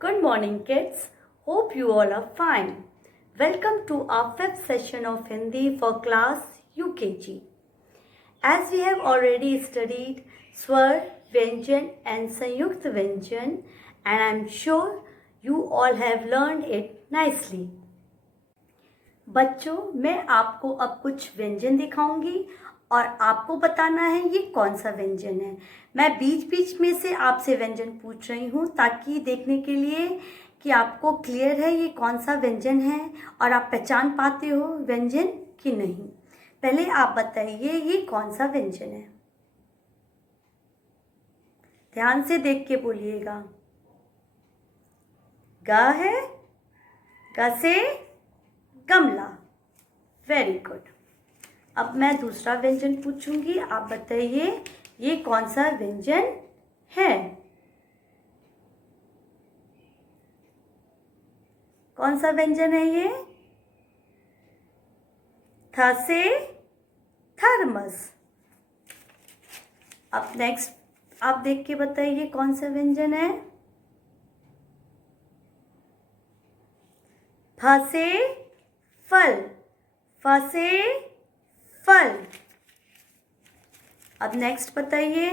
Good morning, kids. Hope you all are fine. Welcome to our fifth session of Hindi for class UKG. As we have already studied Swar, Vyanjan and Sanyukt Vyanjan, and I'm sure you all have learned it nicely. बच्चों, मैं आपको अब कुछ व्यंजन दिखाऊंगी और आपको बताना है ये कौन सा व्यंजन है। मैं बीच बीच में से आपसे व्यंजन पूछ रही हूँ ताकि देखने के लिए कि आपको क्लियर है ये कौन सा व्यंजन है और आप पहचान पाते हो व्यंजन कि नहीं। पहले आप बताइए ये कौन सा व्यंजन है। ध्यान से देख के बोलिएगा। ग है, ग से गमला। Very good. अब मैं दूसरा व्यंजन पूछूंगी, आप बताइए ये कौन सा व्यंजन है। कौन सा व्यंजन है ये? थ से थर्मस। अब नेक्स्ट आप देख के बताइए कौन सा व्यंजन है। फ से फल, फ से फल। अब नेक्स्ट बताइए।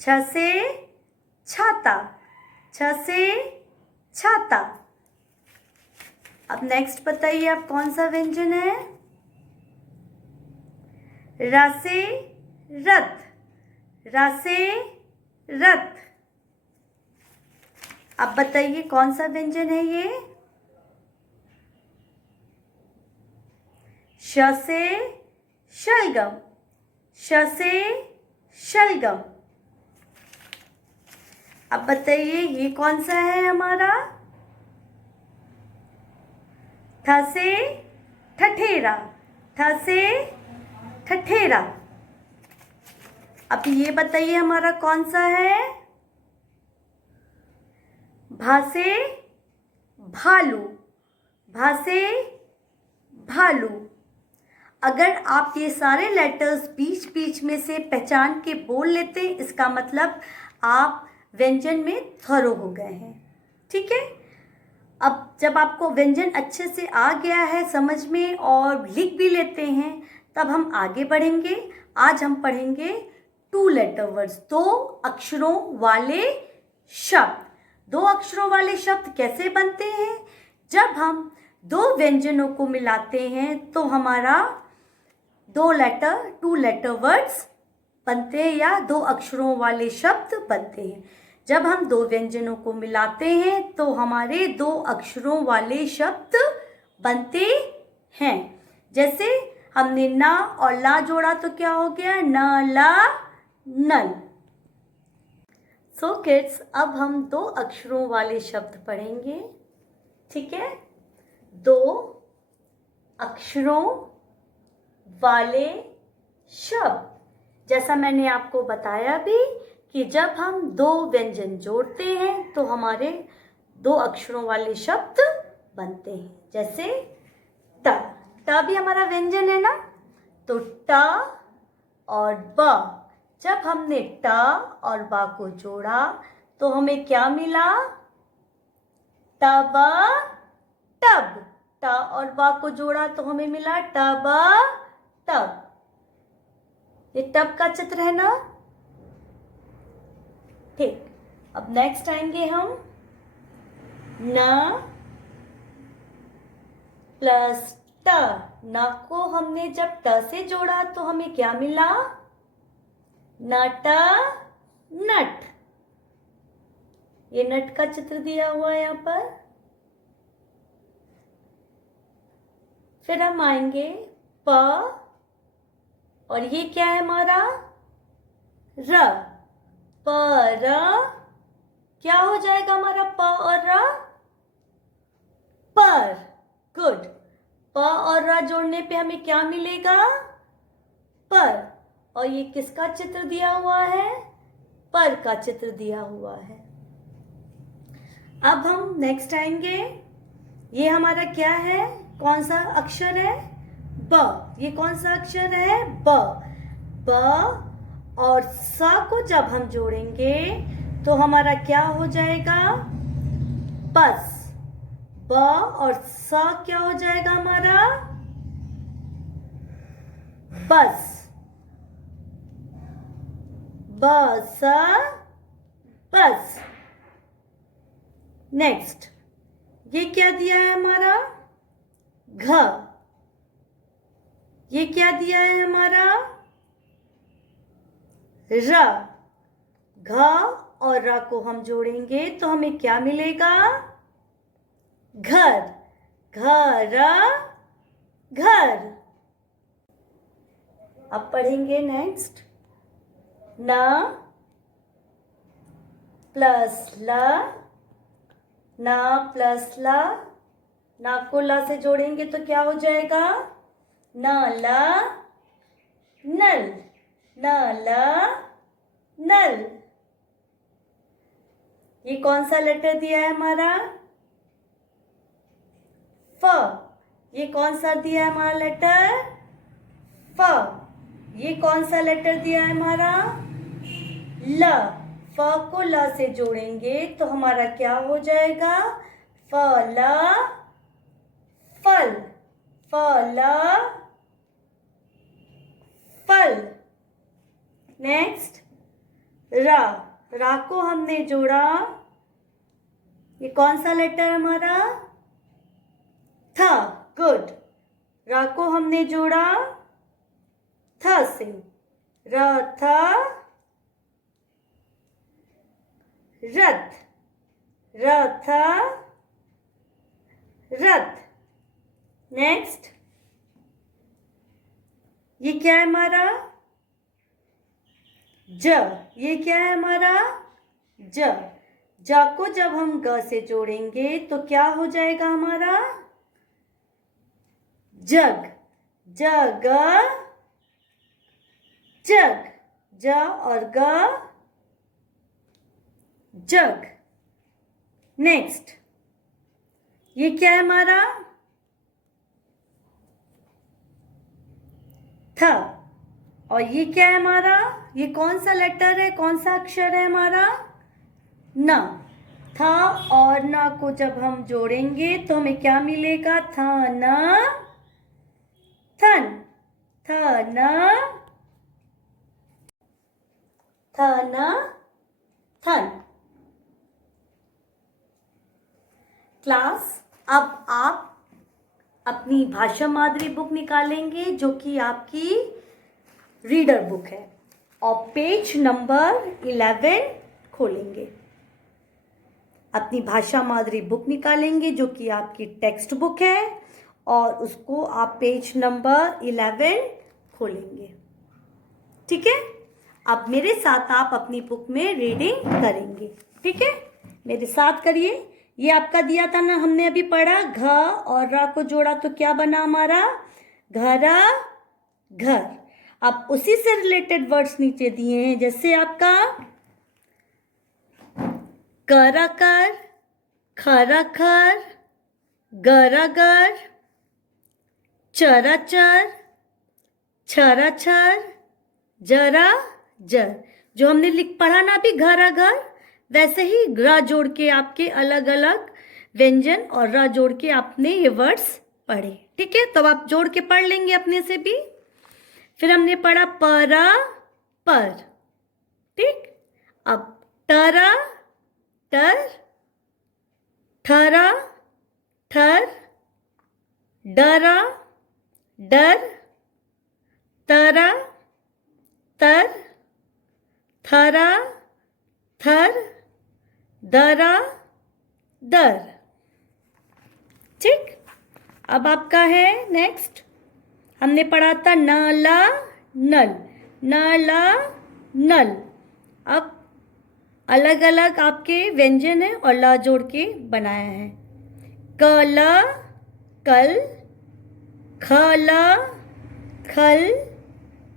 छ से छाता, छ से छाता। अब नेक्स्ट बताइए आप कौन सा व्यंजन है। र से रथ, र से रथ। अब बताइए कौन सा व्यंजन है ये। श से शलगम, श से शलगम। अब बताइए ये कौन सा है हमारा। थ से ठठेरा, थ से ठठेरा। अब ये बताइए हमारा कौन सा है। भा से भालू, भा से भालू। अगर आप ये सारे लेटर्स बीच बीच में से पहचान के बोल लेते इसका मतलब आप व्यंजन में थरो हो गए हैं। ठीक है। अब जब आपको व्यंजन अच्छे से आ गया है समझ में और लिख भी लेते हैं तब हम आगे बढ़ेंगे। आज हम पढ़ेंगे 2 लेटर वर्ड्स, 2 अक्षरों वाले शब्द। 2 अक्षरों वाले शब्द कैसे बनते हैं? जब हम 2 व्यंजनों को मिलाते हैं तो हमारा 2 लेटर वर्ड्स बनते हैं या 2 अक्षरों वाले शब्द बनते हैं। जब हम 2 व्यंजनों को मिलाते हैं तो हमारे 2 अक्षरों वाले शब्द बनते हैं। जैसे हमने ना और ला जोड़ा तो क्या हो गया? न ला नल। सो किड्स, अब हम 2 अक्षरों वाले शब्द पढ़ेंगे। ठीक है। 2 अक्षरों वाले शब्द। जैसा मैंने आपको बताया भी कि जब हम 2 व्यंजन जोड़ते हैं तो हमारे 2 अक्षरों वाले शब्द बनते हैं। जैसे ट, ट भी हमारा व्यंजन है ना, तो ट और ब। जब हमने ट और ब को जोड़ा तो हमें क्या मिला? तब टब। ट और ब को जोड़ा तो हमें मिला टब टब। ये टब का चित्र है ना। ठीक। अब नेक्स्ट आएंगे हम। न प्लस ट। न को हमने जब ट से जोड़ा तो हमें क्या मिला? नट नट। ये नट का चित्र दिया हुआ है यहाँ पर। फिर हम आएंगे प और ये क्या है हमारा? र। पर क्या हो जाएगा हमारा प और र? पर। गुड। प और र जोड़ने पे हमें क्या मिलेगा? पर। और ये किसका चित्र दिया हुआ है? पर का चित्र दिया हुआ है। अब हम नेक्स्ट आएंगे। ये हमारा क्या है? कौन सा अक्षर है? ब। ये कौन सा अक्षर है? ब। ब और स को जब हम जोड़ेंगे तो हमारा क्या हो जाएगा? बस। ब और स क्या हो जाएगा हमारा? बस। बस बस। नेक्स्ट, ये क्या दिया है हमारा? घ। ये क्या दिया है हमारा? र। घ और र को हम जोड़ेंगे तो हमें क्या मिलेगा? घर। घर घर। अब पढ़ेंगे नेक्स्ट। न प्लस ल। न प्लस ल। न को ल से जोड़ेंगे तो क्या हो जाएगा? न ल नल। न ल नल। ये कौन सा लेटर दिया है हमारा? फ। ये कौन सा दिया है हमारा लेटर? फ। ये कौन सा लेटर दिया है हमारा? ल। फ को ल से जोड़ेंगे तो हमारा क्या हो जाएगा? फल। फल। फल फल। नेक्स्ट, रा। रा को हमने जोड़ा, ये कौन सा लेटर हमारा? था। गुड। रा को हमने जोड़ा था से। र था रथ। र था रथ। नेक्स्ट, ये क्या है हमारा? ज। ये क्या है हमारा? ज। ज को जब हम ग से जोड़ेंगे तो क्या हो जाएगा हमारा? जग। जग जग। ज और ग जग। नेक्स्ट, ये क्या है हमारा? था। और ये क्या है हमारा? ये कौन सा लेटर है, कौन सा अक्षर है हमारा? न। था और न को जब हम जोड़ेंगे तो हमें क्या मिलेगा? थन। थन। थन। थन थन। क्लास, अब आप अपनी भाषा माधुरी बुक निकालेंगे जो कि आपकी रीडर बुक है, और पेज नंबर 11 खोलेंगे। अपनी भाषा माधुरी बुक निकालेंगे जो कि आपकी टेक्स्ट बुक है, और उसको आप पेज नंबर 11 खोलेंगे। ठीक है? अब मेरे साथ आप अपनी बुक में रीडिंग करेंगे। ठीक है, मेरे साथ करिए। ये आपका दिया था ना, हमने अभी पढ़ा, घ और र को जोड़ा तो क्या बना हमारा? घरा घर। अब उसी से रिलेटेड वर्ड्स नीचे दिए हैं, जैसे आपका करा कर, खरा खर, गरा गर, चरा चर, छरा छर, जरा जर। जो हमने लिख पढ़ा ना अभी घरा घर, वैसे ही र जोड़ के आपके अलग अलग व्यंजन और र जोड़ के आपने ये वर्ड्स पढ़े। ठीक है, तो आप जोड़ के पढ़ लेंगे अपने से भी। फिर हमने पढ़ा परा पर। ठीक, अब टरा टर, ठरा ठर, डरा डर, तरा तर, थरा थर, दरा दर। ठीक, अब आपका है नेक्स्ट, हमने पढ़ा था नला नल, नला नल। अब अलग अलग आपके व्यंजन है और ला जोड़ के बनाया है। कला कल, खला खल,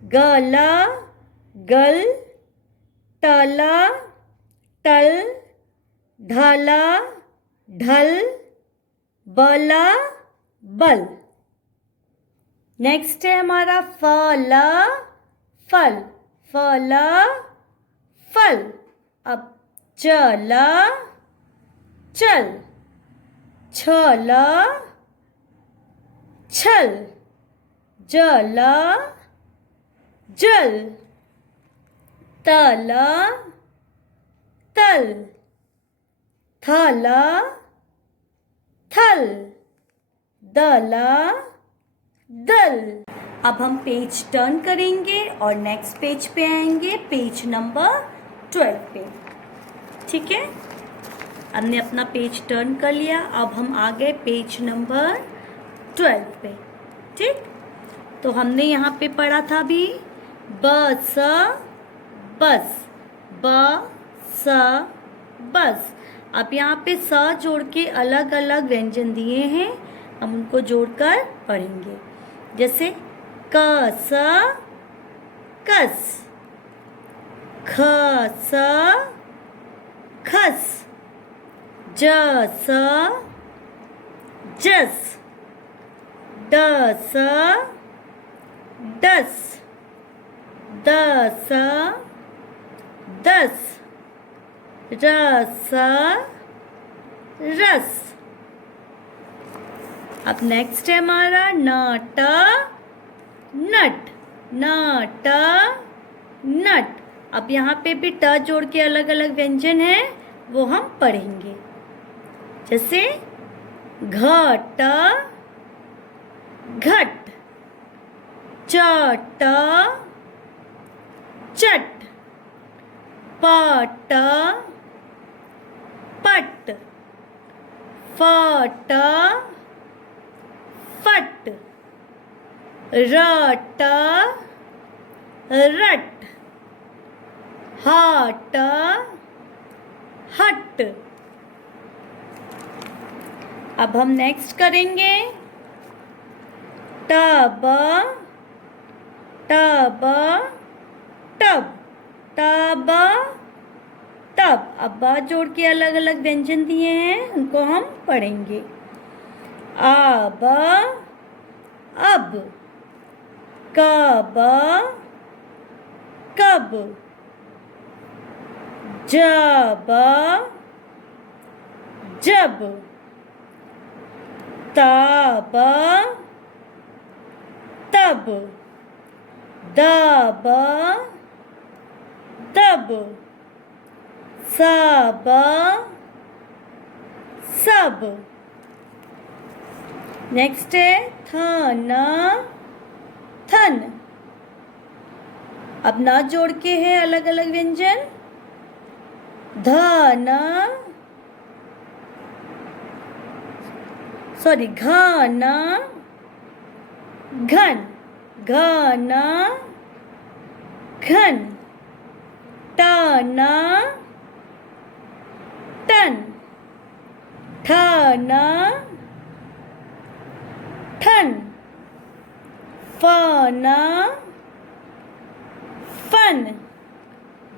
गला गल, टला टल, ढला ढल, बला बल। नेक्स्ट है हमारा फला फल, फल फल। अब चल चल, छल छल, जल जल, तल तल, थल थल, दल दल। अब हम पेज टर्न करेंगे और नेक्स्ट पेज पे आएंगे, पेज नंबर 12 पे। ठीक है, हमने अपना पेज टर्न कर लिया। अब हम आ गए पेज नंबर 12 पे। ठीक, तो हमने यहाँ पे पढ़ा था अभी बस बस, ब स बस। अब यहाँ पे स जोड़ के अलग अलग व्यंजन दिए हैं, हम उनको जोड़कर पढ़ेंगे। जैसे कस कस, खस खस, जस जस, दस दस, दस दस, रस रस। अब नेक्स्ट है हमारा नट नट, नट नट। अब यहाँ पे भी ट जोड़ के अलग अलग व्यंजन है, वो हम पढ़ेंगे। जैसे घट घट, चट चट, पट पट, फट फट, रट रट, हट हट। अब हम नेक्स्ट करेंगे टब टब टब, टब तब। अब ब जोड़ के अलग अलग व्यंजन दिए हैं, उनको हम पढ़ेंगे। अब अब, कब कब, जब जब, तब तब, दब दब, सब सब। नेक्स्ट है थन थन। अब ना जोड़ के है अलग अलग व्यंजन। धन, सॉरी, घन घन, घन घन, टन टन, ठन ठन, फन फन,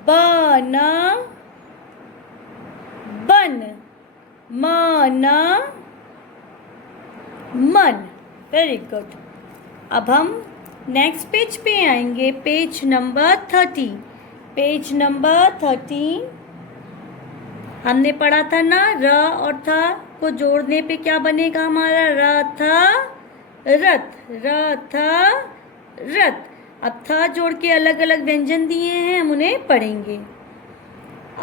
बन बन, मन मन। Very good. अब हम नेक्स्ट पेज पे आएंगे, पेज नंबर 30। पेज नंबर 30 हमने पढ़ा था ना, र और था को जोड़ने पे क्या बनेगा हमारा, रथ रथ, रथ रथ। अब था जोड़ के अलग अलग व्यंजन दिए हैं, हम उन्हें पढ़ेंगे।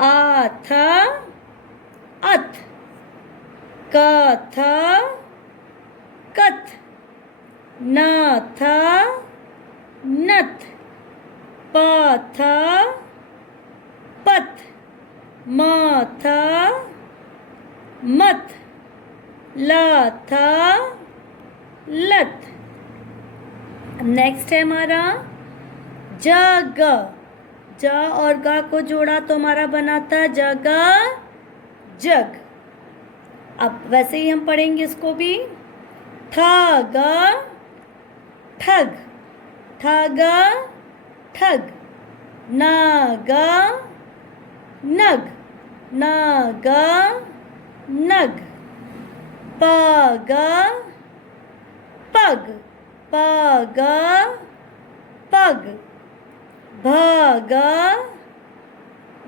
आथ अथ, कथ कथ, नथ नथ, पथ पथ, मथ मथ, लथ लथ। नेक्स्ट है हमारा जग। ज और ग को जोड़ा तो हमारा बनाता है जग जग। अब वैसे ही हम पढ़ेंगे इसको भी। ठग ठग, ठग ठग, नग नग, नग नग, पग पग, पग पग, भग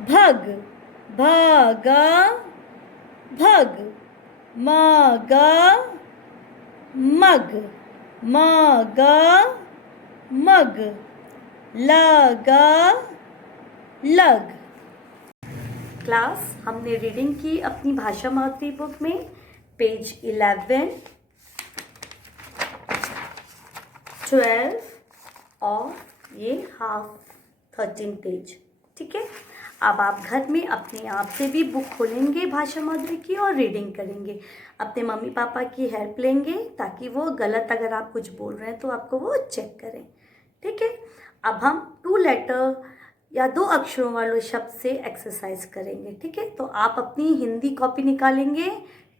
भग भग भग मग मग मग मग लग लग। क्लास, हमने रीडिंग की अपनी भाषा माधुरी बुक में पेज 11, 12 और ये हाफ 13 पेज। ठीक है, अब आप घर में अपने आप से भी बुक खोलेंगे भाषा माधुरी की और रीडिंग करेंगे। अपने मम्मी पापा की हेल्प लेंगे ताकि वो गलत अगर आप कुछ बोल रहे हैं तो आपको वो चेक करें। ठीक है, अब हम 2 लेटर या 2 अक्षरों वाले शब्द से एक्सरसाइज करेंगे। ठीक है, तो आप अपनी हिंदी कॉपी निकालेंगे,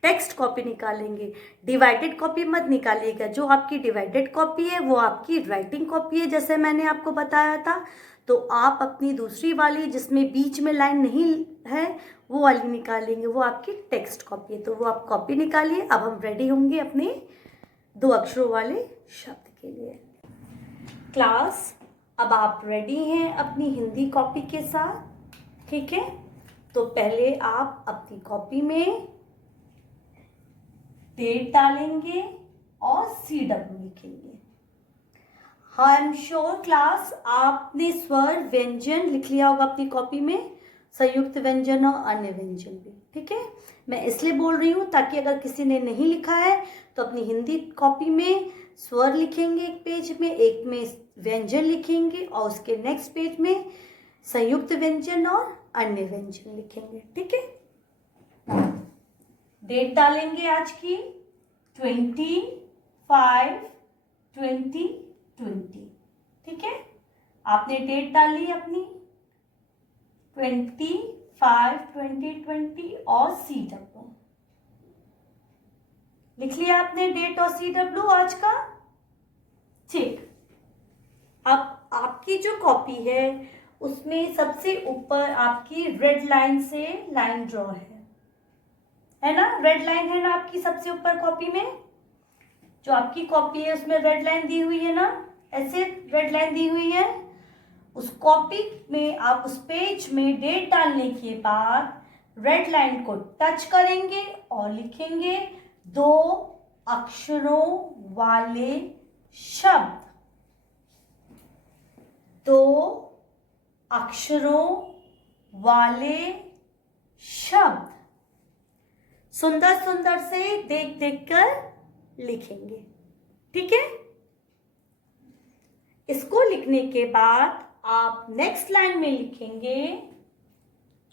टेक्स्ट कॉपी निकालेंगे, डिवाइडेड कॉपी मत निकालिएगा। जो आपकी डिवाइडेड कॉपी है वो आपकी राइटिंग कॉपी है, जैसे मैंने आपको बताया था। तो आप अपनी दूसरी वाली जिसमें बीच में लाइन नहीं है वो वाली निकालेंगे, वो आपकी टेक्स्ट कॉपी है। तो वो आप कॉपी निकालिए। अब हम रेडी होंगे अपने 2 अक्षरों वाले शब्द के लिए। क्लास, अब आप रेडी हैं अपनी हिंदी कॉपी के साथ? ठीक है, तो पहले आप अपनी कॉपी में डेट डालेंगे और CW लिखेंगे। आई एम श्योर क्लास आपने स्वर व्यंजन लिख लिया होगा अपनी कॉपी में, संयुक्त व्यंजन और अन्य व्यंजन भी। ठीक है, मैं इसलिए बोल रही हूँ ताकि अगर किसी ने नहीं लिखा है तो अपनी हिंदी कॉपी में स्वर लिखेंगे एक पेज में, एक में व्यंजन लिखेंगे और उसके नेक्स्ट पेज में संयुक्त व्यंजन और अन्य व्यंजन लिखेंगे। ठीक है, डेट डालेंगे आज की 25/2020। ठीक है, आपने डेट डाली अपनी 25/2020 और CW लिख लिया आपने, डेट और CW आज का। ठीक, अब आपकी जो कॉपी है उसमें सबसे ऊपर आपकी रेड लाइन से लाइन ड्रॉ है ना? रेड लाइन है ना आपकी सबसे ऊपर कॉपी में? जो आपकी कॉपी है उसमें रेड लाइन दी हुई है ना, ऐसे रेड लाइन दी हुई है। उस कॉपी में आप उस पेज में डेट डालने के बाद रेड लाइन को टच करेंगे और लिखेंगे 2 अक्षरों वाले शब्द। 2 अक्षरों वाले शब्द सुंदर सुंदर से देख देख कर लिखेंगे। ठीक है, इसको लिखने के बाद आप नेक्स्ट लाइन में लिखेंगे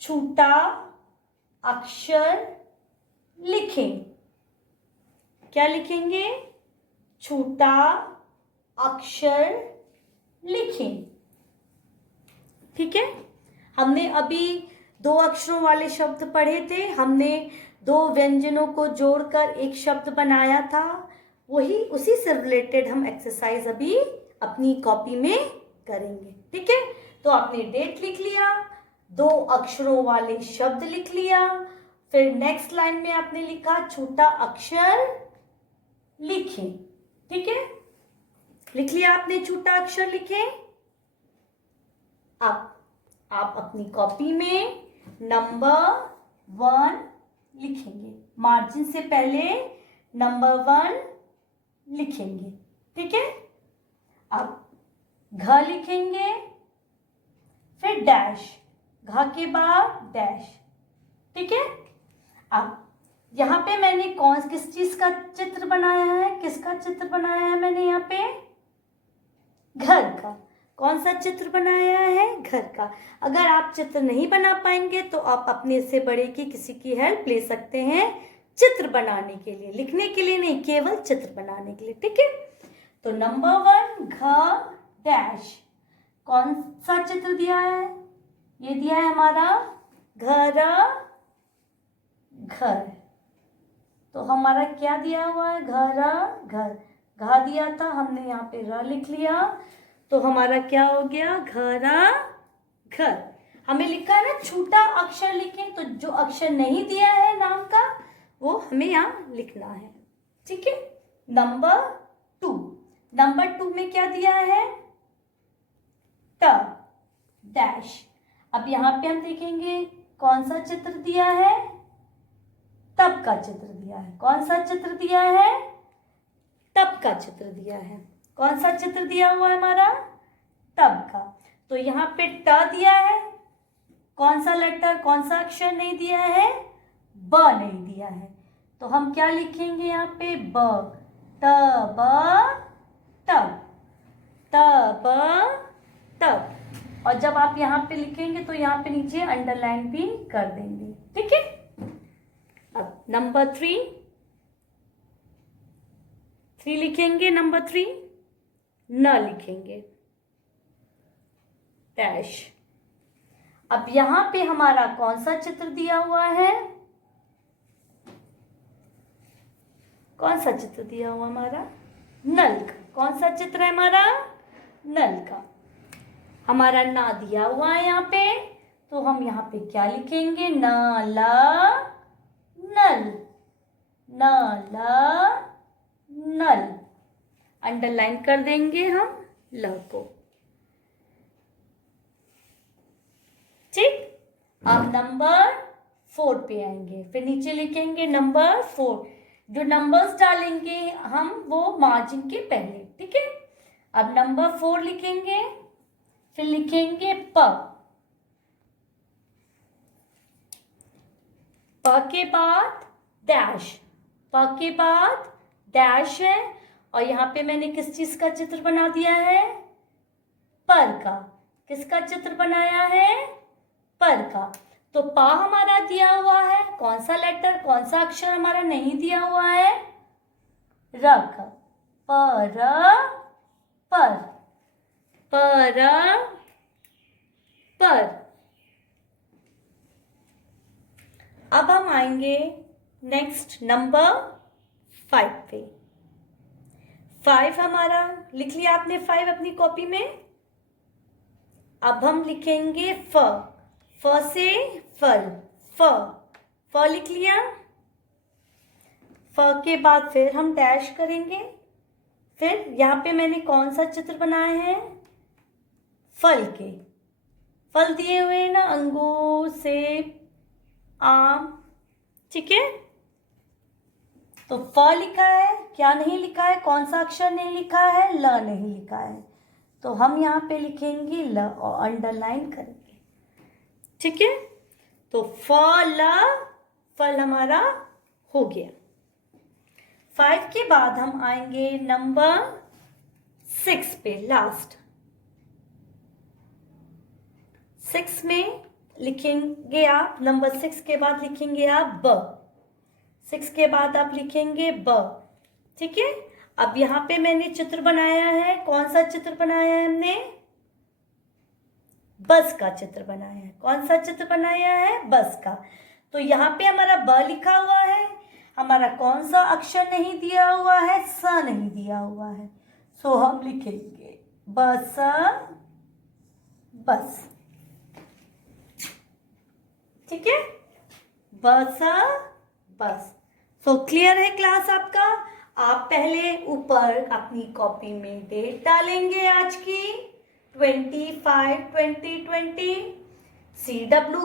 छोटा अक्षर लिखें। क्या लिखेंगे? छोटा अक्षर लिखें। ठीक है, हमने अभी 2 अक्षरों वाले शब्द पढ़े थे, हमने 2 व्यंजनों को जोड़कर एक शब्द बनाया था, वही उसी से रिलेटेड हम एक्सरसाइज अभी अपनी कॉपी में करेंगे। ठीक है, तो आपने डेट लिख लिया, 2 अक्षरों वाले शब्द लिख लिया, फिर नेक्स्ट लाइन में आपने लिखा छोटा अक्षर लिखें। ठीक है, लिख लिया आपने, छोटा अक्षर लिखें। अब आप अपनी कॉपी में नंबर 1 लिखेंगे, मार्जिन से पहले नंबर 1 लिखेंगे। ठीक है, अब घ लिखेंगे, फिर डैश, घ के बाद डैश। ठीक है, अब यहाँ पे मैंने किस चीज का चित्र बनाया है? किसका चित्र बनाया है मैंने यहाँ पे? घर का। कौन सा चित्र बनाया है? घर का। अगर आप चित्र नहीं बना पाएंगे तो आप अपने से बड़े की किसी की हेल्प ले सकते हैं चित्र बनाने के लिए, लिखने के लिए नहीं, केवल चित्र बनाने के लिए। ठीक है, तो नंबर 1 घ डैश, कौन सा चित्र दिया है? ये दिया है हमारा घर। घर, तो हमारा क्या दिया हुआ है? घर। घर, घा दिया था हमने, यहाँ पे र लिख लिया, तो हमारा क्या हो गया? घर घर। हमें लिखा है ना छोटा अक्षर लिखें, तो जो अक्षर नहीं दिया है नाम का वो हमें यहाँ लिखना है। ठीक है, नंबर 2 में क्या दिया है? ट। डैश। अब यहाँ पे हम देखेंगे कौन सा चित्र दिया है, तब का चित्र दिया है। कौन सा चित्र दिया है, तब का चित्र दिया है। कौन सा चित्र दिया हुआ है हमारा, तब का। तो यहाँ पे ट दिया है, कौन सा लेटर, कौन सा अक्षर नहीं दिया है, ब नहीं दिया है। तो हम क्या लिखेंगे यहाँ पे, ब, त ब तब, त ब तब। और जब आप यहाँ पे लिखेंगे तो यहाँ पे नीचे अंडरलाइन भी कर देंगे, ठीक है। अब नंबर 3 लिखेंगे, नंबर 3 न लिखेंगे, डैश। अब यहाँ पे हमारा कौन सा चित्र दिया हुआ है, कौन सा चित्र दिया हुआ हमारा, नल का। कौन सा चित्र है हमारा, नल का। हमारा ना दिया हुआ है यहाँ पे, तो हम यहाँ पे क्या लिखेंगे, न ल नल, न ल नल। अंडरलाइन कर देंगे हम ल को, ठीक। अब नंबर 4 पे आएंगे, फिर नीचे लिखेंगे नंबर 4। जो नंबर्स डालेंगे हम वो मार्जिन के पहले, ठीक है। अब नंबर 4 लिखेंगे, फिर लिखेंगे प, प के बाद डैश, प के बाद डैश है। और यहाँ पे मैंने किस चीज का चित्र बना दिया है, पर का। किसका चित्र बनाया है, पर का। तो पा हमारा दिया हुआ है, कौन सा लेटर, कौन सा अक्षर हमारा नहीं दिया हुआ है, र का। पर, पर, पर। अब हम आएंगे नेक्स्ट नंबर 5 पे। 5 हमारा लिख लिया आपने, 5 अपनी कॉपी में। अब हम लिखेंगे फ, फ से फल, फ, फ लिख लिया। फ के बाद फिर हम डैश करेंगे। फिर यहाँ पे मैंने कौन सा चित्र बनाया है, फल के। फल दिए हुए हैं ना, अंगूर, सेब, आम, ठीक है। तो फ लिखा है, क्या नहीं लिखा है, कौन सा अक्षर नहीं लिखा है, ल नहीं लिखा है। तो हम यहाँ पे लिखेंगे ल और अंडरलाइन करेंगे, ठीक है। तो फल, फल हमारा हो गया। 5 के बाद हम आएंगे नंबर 6 पे, लास्ट। 6 में लिखेंगे आप, नंबर 6 के बाद लिखेंगे आप ब। 6 के बाद आप लिखेंगे ब, ठीक है। अब यहाँ पे मैंने चित्र बनाया है, कौन सा चित्र बनाया है हमने, बस का चित्र बनाया है। कौन सा चित्र बनाया है, बस का। तो यहाँ पे हमारा ब लिखा हुआ है, हमारा कौन सा अक्षर नहीं दिया हुआ है, स नहीं दिया हुआ है। सो हम लिखेंगे बस, बस, ठीक है, बस, बस। सो क्लियर है क्लास आपका। आप पहले ऊपर अपनी कॉपी में डेट डालेंगे आज की 25/20/20 CW,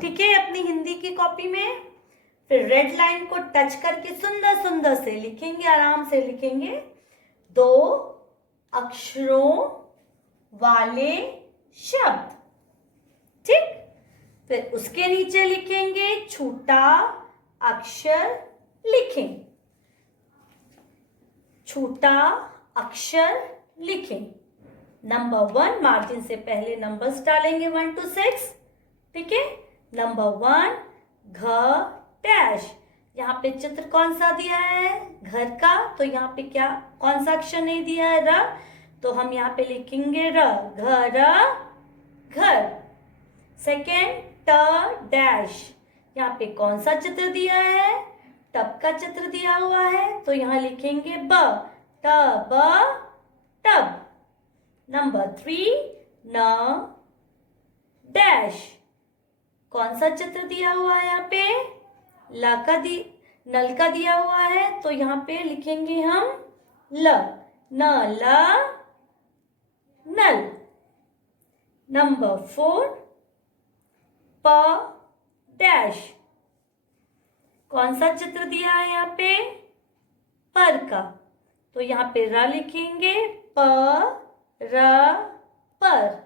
ठीक है, अपनी हिंदी की कॉपी में। फिर रेड लाइन को टच करके सुंदर सुंदर से लिखेंगे, आराम से लिखेंगे, 2 अक्षरों वाले शब्द, ठीक। फिर उसके नीचे लिखेंगे छोटा अक्षर लिखें, छोटा अक्षर लिखें। नंबर 1 मार्जिन से पहले नंबर्स डालेंगे 1 to 6, ठीक है। नंबर 1 घ डैश। यहाँ पे चित्र कौन सा दिया है, घर का। तो यहाँ पे क्या, कौन सा अक्षर नहीं दिया है, र। तो हम यहाँ पे लिखेंगे र, घर, घर। सेकेंड ट डैश। यहाँ पे कौन सा चित्र दिया है, टब का चित्र दिया हुआ है। तो यहाँ लिखेंगे ब, ट ब टब। नंबर 3 न डैश। कौन सा चित्र दिया हुआ है, यहाँ पे नल का दिया हुआ है। तो यहाँ पे लिखेंगे हम ल, न ल नल। नंबर 4 प डैश। कौन सा चित्र दिया है यहाँ पे? पर का। तो यहाँ पे र लिखेंगे, प र पर।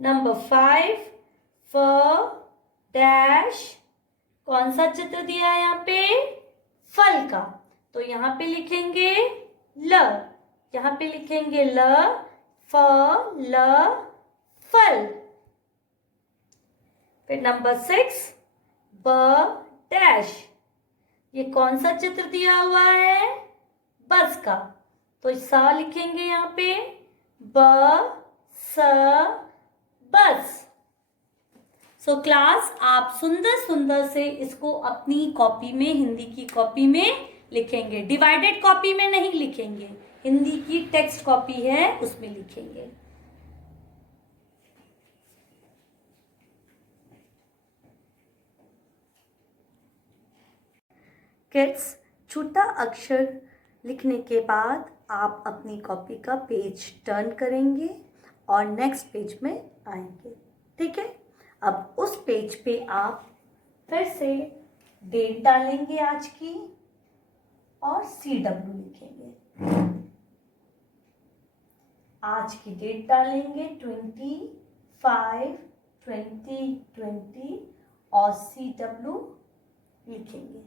नंबर 5 फ डैश। कौन सा चित्र दिया है यहाँ पे? फल का। तो यहाँ पे लिखेंगे ल। यहाँ पे लिखेंगे ल, फ ल फल। फिर नंबर 6 ब डैश। ये कौन सा चित्र दिया हुआ है? बस का। तो सा लिखेंगे यहाँ पे, ब स बस। सो क्लास, आप सुंदर सुंदर से इसको अपनी कॉपी में, हिंदी की कॉपी में लिखेंगे। डिवाइडेड कॉपी में नहीं लिखेंगे, हिंदी की टेक्स्ट कॉपी है उसमें लिखेंगे। किड्स, छोटा अक्षर लिखने के बाद आप अपनी कॉपी का पेज टर्न करेंगे और नेक्स्ट पेज में आएंगे। ठीक है? अब उस पेज पे आप फिर से डेट डालेंगे आज की और CW लिखेंगे। आज की डेट डालेंगे 25/2020 और CW लिखेंगे।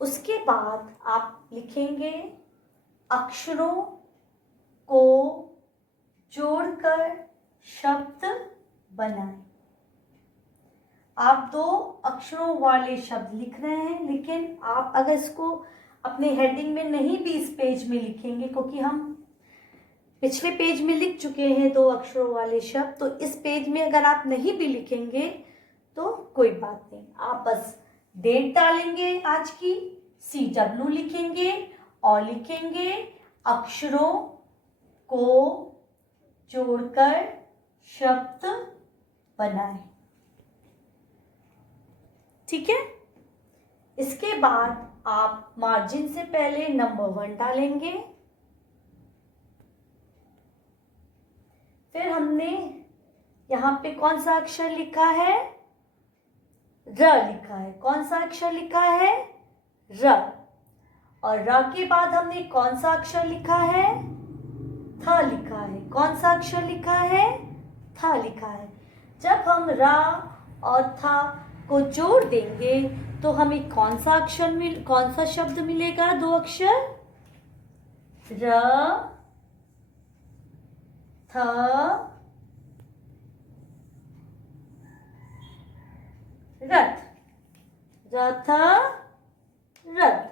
उसके बाद आप लिखेंगे अक्षरों को जोड़कर शब्द बनाएं। आप 2 अक्षरों वाले शब्द लिख रहे हैं, लेकिन आप अगर इसको अपने हेडिंग में नहीं भी इस पेज में लिखेंगे, क्योंकि हम पिछले पेज में लिख चुके हैं 2 अक्षरों वाले शब्द, तो इस पेज में अगर आप नहीं भी लिखेंगे तो कोई बात नहीं। आप बस डेट डालेंगे आज की, CW लिखेंगे और लिखेंगे अक्षरों को जोड़कर शब्द बनाएं। ठीक है? इसके बाद आप मार्जिन से पहले नंबर 1 डालेंगे। फिर हमने यहाँ पे कौन सा अक्षर लिखा है? र लिखा है। कौन सा अक्षर लिखा है? र। और र के बाद हमने कौन सा अक्षर लिखा है? थ लिखा है। कौन सा अक्षर लिखा है? थ लिखा है। जब हम र और थ को जोड़ देंगे तो हमें कौन सा शब्द मिलेगा? 2 अक्षर, र थ रथ। रथ रथ।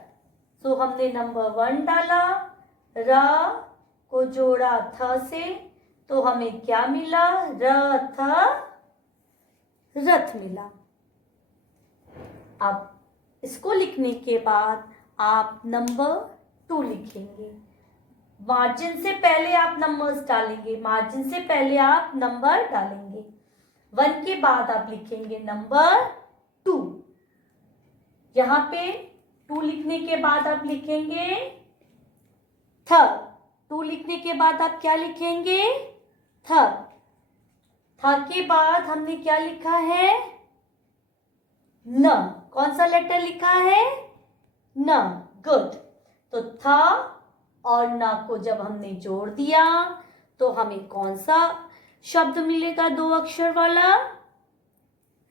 तो हमने नंबर 1 डाला, र को जोड़ा थ से, तो हमें क्या मिला? रथ रथ मिला। अब इसको लिखने के बाद आप नंबर 2 लिखेंगे। मार्जिन से पहले आप नंबर्स डालेंगे, मार्जिन से पहले आप नंबर डालेंगे। 1 के बाद आप लिखेंगे नंबर 2। यहाँ पे 2 लिखने के बाद आप लिखेंगे थ। 2 लिखने के बाद आप क्या लिखेंगे? थ। थ के बाद हमने क्या लिखा है? न। कौन सा लेटर लिखा है? न। गुड। तो थ और न को जब हमने जोड़ दिया तो हमें कौन सा शब्द मिलेगा? 2 अक्षर वाला,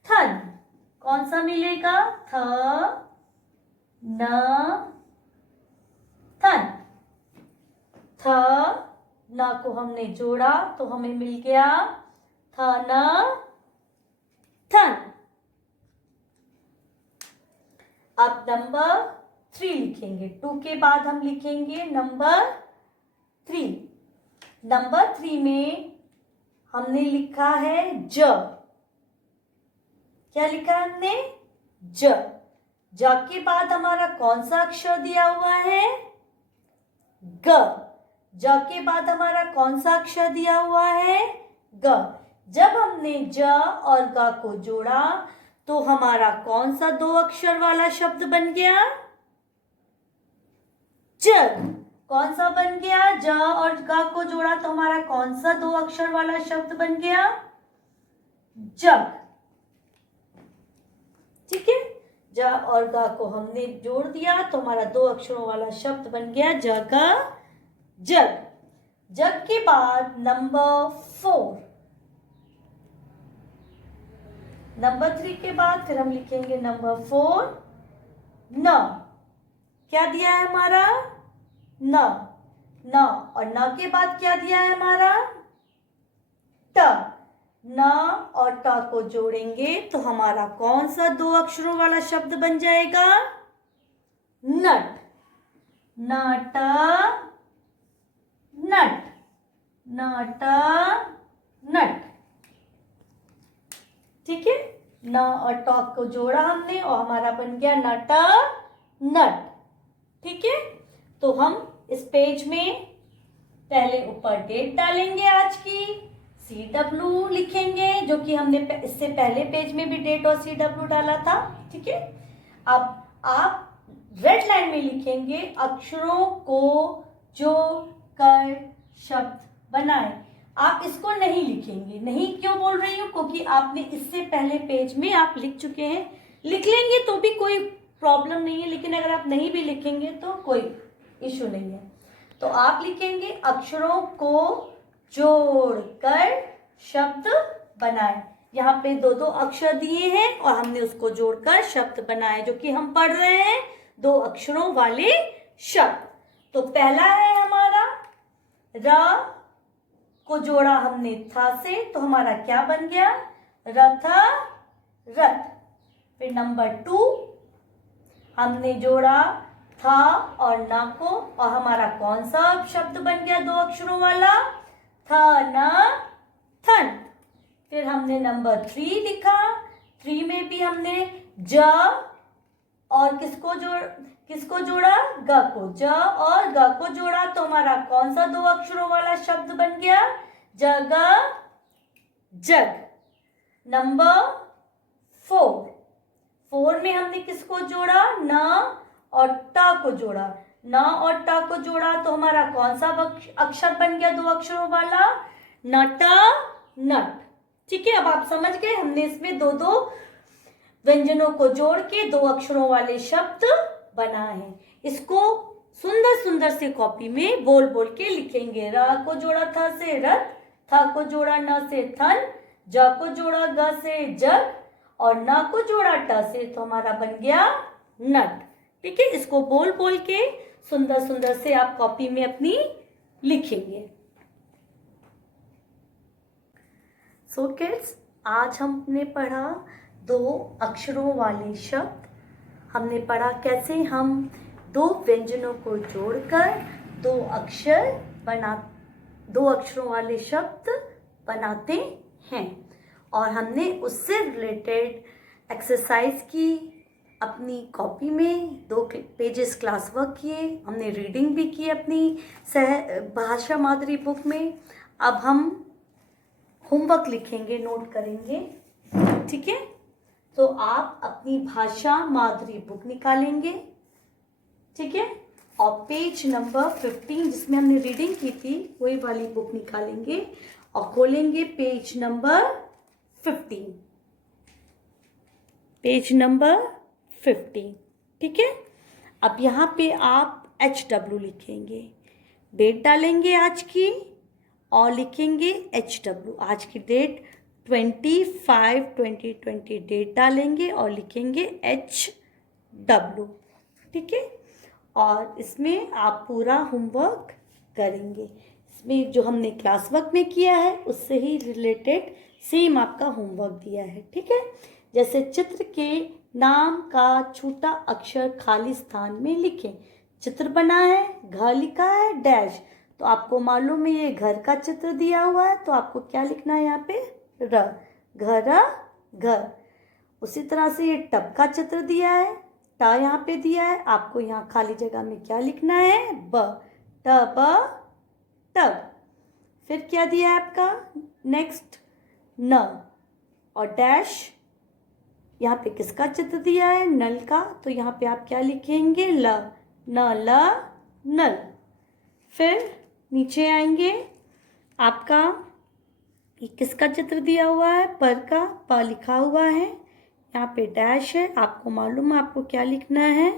थन। कौन सा मिलेगा? थ न थन। थ न को हमने जोड़ा तो हमें मिल गया थ न थन। अब नंबर 3 लिखेंगे। 2 के बाद हम लिखेंगे नंबर 3। नंबर 3 में हमने लिखा है ज। क्या लिखा है हमने? ज। ज के बाद हमारा कौन सा अक्षर दिया हुआ है? ग। ज के बाद हमारा कौन सा अक्षर दिया हुआ है? ग। जब हमने ज और ग को जोड़ा तो हमारा कौन सा 2 अक्षर वाला शब्द बन गया? जग। कौन सा बन गया? ज और ग को जोड़ा तो हमारा कौन सा 2 अक्षर वाला शब्द बन गया? जग। ठीक है, ज और ग को हमने जोड़ दिया तो हमारा 2 अक्षरों वाला शब्द बन गया जग जग। जग के बाद नंबर 4, नंबर 3 के बाद फिर हम लिखेंगे नंबर 4 न। क्या दिया है हमारा? न। न और न के बाद क्या दिया है हमारा? ट। न और ट को जोड़ेंगे तो हमारा कौन सा 2 अक्षरों वाला शब्द बन जाएगा? नट। नट नट। नट नट। ठीक है, न और ट को जोड़ा हमने और हमारा बन गया नट नट। ठीक है, तो हम इस पेज में पहले ऊपर डेट डालेंगे आज की, CW लिखेंगे जो कि हमने इससे पहले पेज में भी डेट और CW डाला था। ठीक है, अब आप रेड लाइन में लिखेंगे अक्षरों को जोड़कर शब्द बनाएं। आप इसको नहीं लिखेंगे, नहीं क्यों बोल रही हूँ, क्योंकि आपने इससे पहले पेज में आप लिख चुके हैं। लिख लेंगे तो भी कोई प्रॉब्लम नहीं है, लेकिन अगर आप नहीं भी लिखेंगे तो कोई इशू नहीं है। तो आप लिखेंगे अक्षरों को जोड़कर शब्द बनाए। यहाँ पे 2-2 अक्षर दिए हैं और हमने उसको जोड़कर शब्द बनाए, जो कि हम पढ़ रहे हैं 2 अक्षरों वाले शब्द। तो पहला है हमारा र को जोड़ा हमने था से, तो हमारा क्या बन गया? रथ रथ। फिर नंबर 2 हमने जोड़ा था और ना को और हमारा कौन सा शब्द बन गया 2 अक्षरों वाला? थन थन। फिर हमने नंबर 3 लिखा, 3 में भी हमने ज और किसको जोड़ा? ग को। ज और ग को जोड़ा तो हमारा कौन सा 2 अक्षरों वाला शब्द बन गया? जग जग। नंबर 4 में हमने किसको जोड़ा? न और ट को जोड़ा। न और ट को जोड़ा तो हमारा कौन सा अक्षर बन गया 2 अक्षरों वाला? नट नट। ठीक है, अब आप समझ गए, हमने इसमें 2-2 व्यंजनों को जोड़ के 2 अक्षरों वाले शब्द बनाए हैं। इसको सुंदर सुंदर से कॉपी में बोल बोल के लिखेंगे। र को जोड़ा था से रथ, थ को जोड़ा न से थन, ज को जोड़ा ग से जग और न को जोड़ा ट से, तो हमारा बन गया नट। ठीक है, इसको बोल बोल के सुंदर सुंदर से आप कॉपी में अपनी लिखेंगे। सो किड्स, आज हमने पढ़ा 2 अक्षरों वाले शब्द। हमने पढ़ा कैसे हम 2 व्यंजनों को जोड़कर 2 अक्षरों वाले शब्द बनाते हैं, और हमने उससे रिलेटेड एक्सरसाइज की, अपनी कॉपी में 2 पेजेस क्लास वर्क किए, हमने रीडिंग भी की अपनी भाषा मादरी बुक में। अब हम होमवर्क लिखेंगे, नोट करेंगे। ठीक है, तो आप अपनी भाषा मादरी बुक निकालेंगे। ठीक है, और पेज नंबर 15 जिसमें हमने रीडिंग की थी वही वाली बुक निकालेंगे और खोलेंगे पेज नंबर 15। Page number 15। ठीक है, अब यहाँ पे आप HW लिखेंगे, डेट डालेंगे आज की और लिखेंगे HW, आज की डेट 25/2020 डेट डालेंगे और लिखेंगे HW। ठीक है, और इसमें आप पूरा होमवर्क करेंगे। इसमें जो हमने क्लास वर्क में किया है उससे ही रिलेटेड सेम आपका होमवर्क दिया है। ठीक है, जैसे चित्र के नाम का छोटा अक्षर खाली स्थान में लिखें। चित्र बना है, घर लिखा है, डैश, तो आपको मालूम है ये घर का चित्र दिया हुआ है, तो आपको क्या लिखना है यहाँ पे? र, घर घर। उसी तरह से ये टब का चित्र दिया है, ट यहाँ पे दिया है, आपको यहाँ खाली जगह में क्या लिखना है? ब, टब टब। फिर क्या दिया है आपका? नेक्स्ट न और डैश, यहाँ पे किसका चित्र दिया है? नल का, तो यहाँ पे आप क्या लिखेंगे? ल, न ल नल। फिर नीचे आएंगे, आपका ये किसका चित्र दिया हुआ है, पर का, प लिखा हुआ है, यहाँ पे डैश है, आपको मालूम है आपको क्या लिखना है,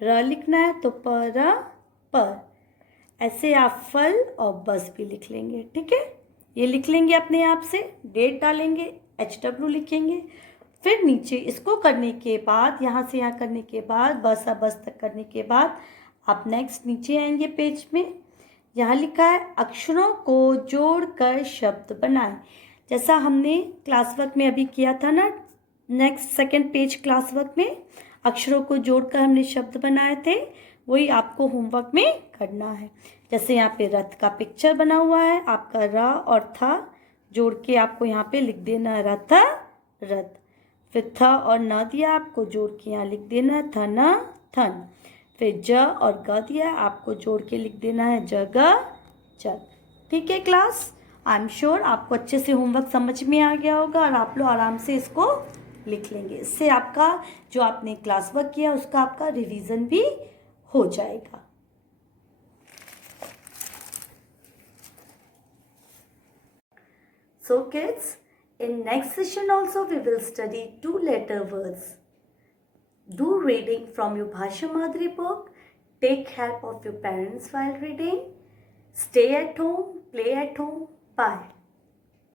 र लिखना है, तो पर। ऐसे आप फल और बस भी लिख लेंगे, ठीक है। ये लिख लेंगे अपने आप से, डेट डालेंगे, HW लिखेंगे। फिर नीचे इसको करने के बाद, यहाँ से यहाँ करने के बाद, बस तक करने के बाद आप नेक्स्ट नीचे आएंगे पेज में, यहाँ लिखा है अक्षरों को जोड़कर शब्द बनाएं। जैसा हमने क्लास वर्क में अभी किया था ना, next second page class work में अक्षरों को जोड़कर हमने शब्द बनाए थे, वही आपको होमवर्क में करना है। जैसे यहाँ पे रथ का पिक्चर बना हुआ है, आपका र और था जोड़ के आपको यहाँ पे लिख देना है रथ रथ। फिर थ और न दिया, आपको जोड़ के यहाँ लिख देना है थन थन। फिर ज और ग दिया, आपको जोड़ के लिख देना है जग जग। ठीक है क्लास, आई एम श्योर आपको अच्छे से होमवर्क समझ में आ गया होगा और आप लोग आराम से इसको लिख लेंगे। इससे आपका जो आपने क्लास वर्क किया उसका आपका रिवीजन भी हो जाएगा। So kids, in next session also we will study 2-letter words. Do reading from your Bhasha Madri book. Take help of your parents while reading. Stay at home, play at home. Bye.